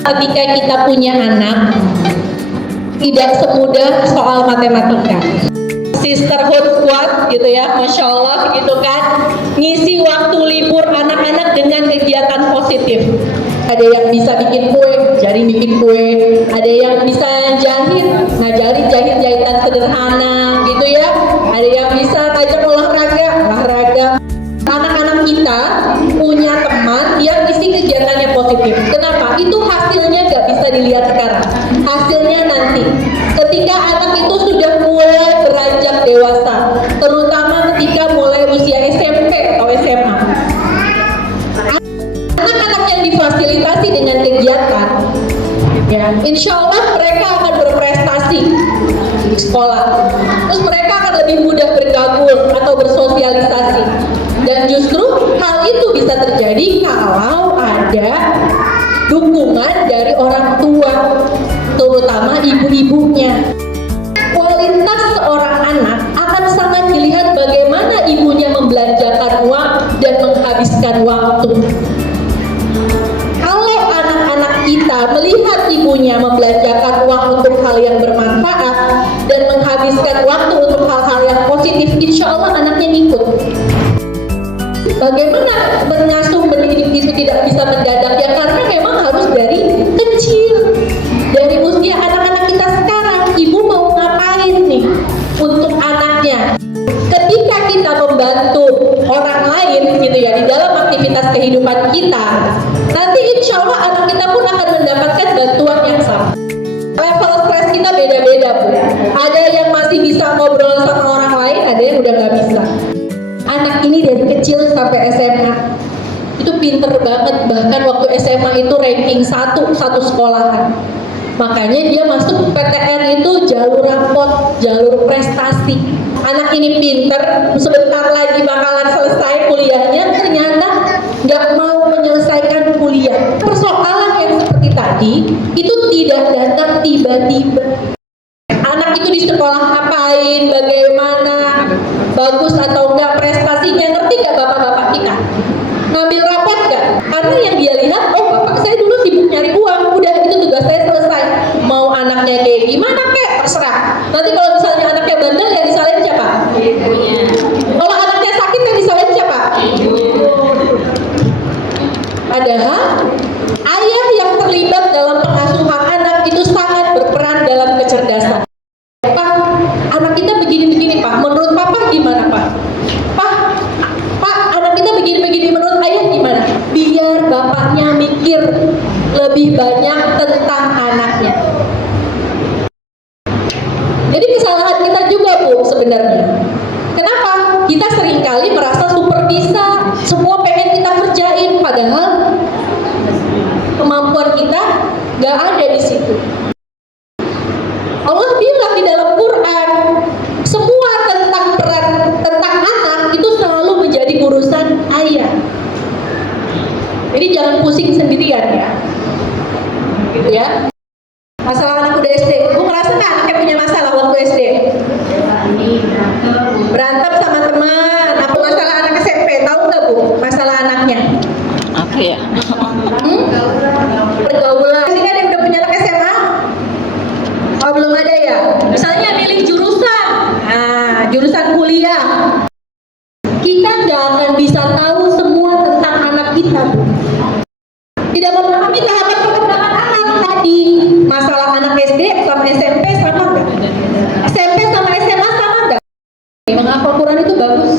Ketika kita punya anak, tidak semudah soal matematika. Sisterhood squad gitu ya, Masya Allah gitu kan, ngisi waktu libur anak-anak dengan kegiatan positif. Ada yang bisa bikin kue, jadi bikin kue. Ada yang bisa jahit, nah jahit jahitan sederhana gitu ya. Ada yang bisa ngajak olahraga. Anak-anak kita punya teman yang isi kegiatannya positif. Kenapa? Itu hasilnya nggak bisa dilihat sekarang. Hasilnya nanti. Ketika anak itu sudah mulai beranjak dewasa, terutama ketika mulai usia SMP atau SMA. Anak-anak yang difasilitasi dengan kegiatan, ya, insya Allah mereka akan berprestasi di sekolah. Terus mereka akan lebih mudah bergaul atau bersosialisasi. Dan justru hal itu bisa terjadi kalau ada dukungan dari orang tua, terutama ibu-ibunya. Kualitas seorang anak akan sangat dilihat bagaimana ibunya membelanjakan uang dan menghabiskan waktu. Kalau anak-anak kita melihat ibunya membelanjakan uang untuk hal yang bermanfaat dan menghabiskan waktu untuk hal-hal yang positif, insya Allah anaknya ngikut. Bagaimana mengasuh mendidik itu tidak bisa mendadak ya, karena memang harus dari kecil, dari usia anak-anak kita sekarang. Ibu mau ngapain nih untuk anaknya? Ketika kita membantu orang lain gitu ya di dalam aktivitas kehidupan kita, nanti insya Allah anak kita pun akan mendapatkan bantuan yang sama. Level stres kita beda-beda Bu. Ada yang masih bisa ngobrol sama orang lain, ada yang udah nggak bisa. Anak ini dari kecil sampai SMA itu pinter banget, bahkan waktu SMA itu ranking satu sekolahan. Makanya dia masuk PTN itu jalur rapot, jalur prestasi. Anak ini pinter, sebentar lagi bakalan selesai kuliahnya, ternyata nggak mau menyelesaikan kuliah. Persoalan yang seperti tadi itu tidak datang tiba-tiba. Anak itu di sekolah ngapain, bagaimana, bagus atau enggak prestasinya, ngerti nggak bapak-bapak kita? Ngambil rapot nggak? Karena yang dia lihat, oh bapak saya dulu sibuk nyari uang, udah itu tugas saya selesai. Mau anaknya kayak gimana kek, terserah. Nanti kalau misalnya anaknya bandel, yang disalahin siapa? Kalau anaknya sakit, yang disalahin siapa? Padahal ayah yang terlibat dalam pengasuhan anak itu sangat berperan dalam kecerdasan. Pak, anak kita begini-begini Pak, menurut Papa gimana Pak? Pak, anak kita begini-begini, menurut ayah gimana? Biar bapaknya mikir lebih banyak tentang anaknya. Jadi kesalahan kita juga Bu sebenarnya. Kenapa? Kita seringkali merasa super bisa, semua pengen kita kerjain, padahal kemampuan kita nggak ada di situ. Allah bilang di dalam Quran, semua tentang peran tentang anak itu selalu menjadi urusan ayah. Jadi jangan pusing sendirian ya, gitu ya. Masalah anak udah SD, gue ngerasa nggak anaknya punya masalah waktu SD? Berantem sama teman. Apa masalah anak SMP? Tahu nggak Bu? Masalah anaknya? Apa ya? Pergaulan. Ini kan yang udah punya anak SMA? Oh belum ada ya? Misalnya milih jurusan, nah jurusan kuliah, kita nggak akan bisa tahu semua tentang anak kita. Tidak memahami tahapan perkembangan anak tadi. Masalah anak SD sama SMP sama nggak? SMP sama SMA sama nggak? Menghafal Quran itu bagus.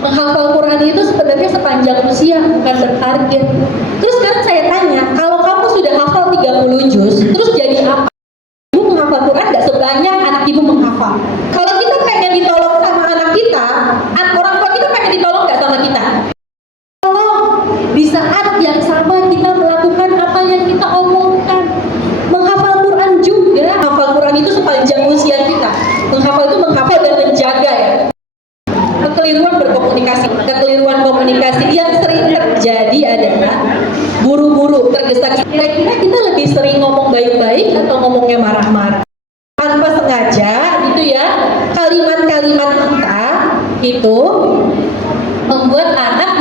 Menghafal Quran itu sebenarnya sepanjang usia, bukan bertarget. Terus sekarang saya tanya, kalau kamu sudah hafal 30 juz, terus jadi apa? Menghafal Quran nggak sebanyak anak ibu menghafal. Kalau kita pengen ditolong sama anak kita, orang tua kita pengen ditolong nggak sama kita? Kalau di saat yang sama kita melakukan apa yang kita omongkan, menghafal Quran juga. Menghafal Quran itu sepanjang usia kita. Menghafal itu menghafal dan menjaga ya. Kekeliruan komunikasi yang sering terjadi adalah buru-buru, tergesa-gesa. Kira-kira kita lebih sering ngomong baik-baik atau ngomongnya marah-marah? Tanpa sengaja gitu ya, kalimat-kalimat kita itu membuat anak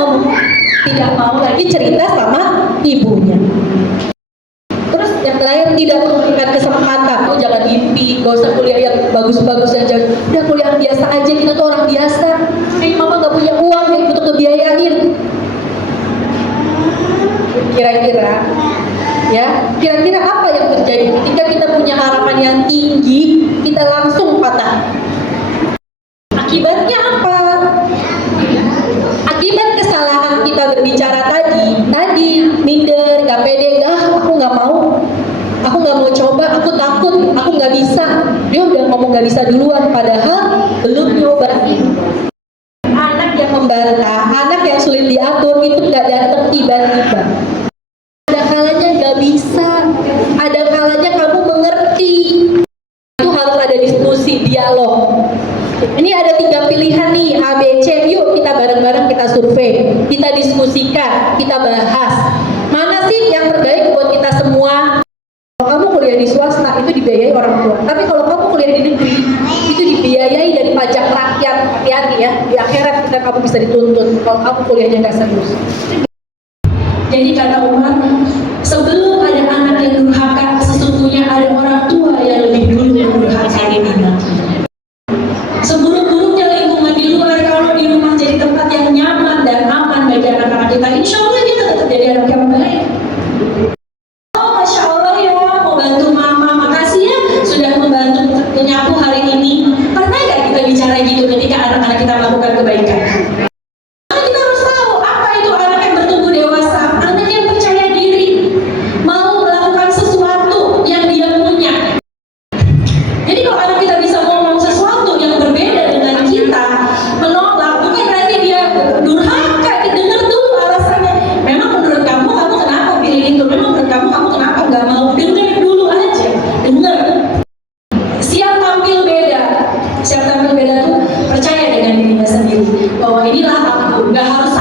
tidak mau lagi cerita sama ibunya. ya. Kira-kira apa yang terjadi ketika kita punya harapan yang tinggi, kita langsung patah? Akibatnya apa? Akibat kesalahan kita berbicara tadi minder, gak pede, aku nggak mau coba, aku takut, aku nggak bisa. Dia udah ngomong nggak bisa duluan, padahal belum nyobain. Anak yang membantah, anak yang sulit diatur itu nggak datang tiba-tiba. Ada kalanya nggak bisa, ada kalanya kamu mengerti. Itu harus ada diskusi, dialog. Ini ada 3 pilihan nih, A, B, C. Yuk kita bareng-bareng kita survei, kita diskusikan, kita bahas. Mana sih yang terbaik buat kita semua? Kalau kamu kuliah di swasta itu dibiayai orang tua. Tapi kalau kamu kuliah di negeri itu dibiayai dari pajak rakyat. Hati-hati ya, di akhirat kita kamu bisa dituntut kalau kamu kuliahnya nggak serius. Jadi kata Umar, sebelum ada anak yang durhaka, sesungguhnya ada orang tua yang lebih dulu yang durhaka ini nanti. Seburuk-buruknya lingkungan di luar, kalau di rumah jadi tempat yang nyaman dan aman bagi anak-anak kita, insya Allah kita tetap jadi anak yang baik. Oh, Masya Allah ya, mau bantu mama, makasih ya sudah membantu menyapu hari ini. Pernah nggak kita bicara gitu ketika anak-anak kita melakukan kebaikan? Kita harus tahu apa itu anak yang bertumbuh dewasa, anak yang percaya diri, mau melakukan sesuatu yang dia punya. Jadi kalau anak kita bisa ngomong sesuatu yang berbeda dengan kita, menolak, bukan berarti dia durhaka. Dengar dulu alasannya. Memang menurut kamu kenapa pilih itu? Memang menurut kamu kenapa nggak mau? Dengar dulu aja, dengar. Siap tampil beda tuh percaya dengan dirinya sendiri bahwa inilah aku, nggak harus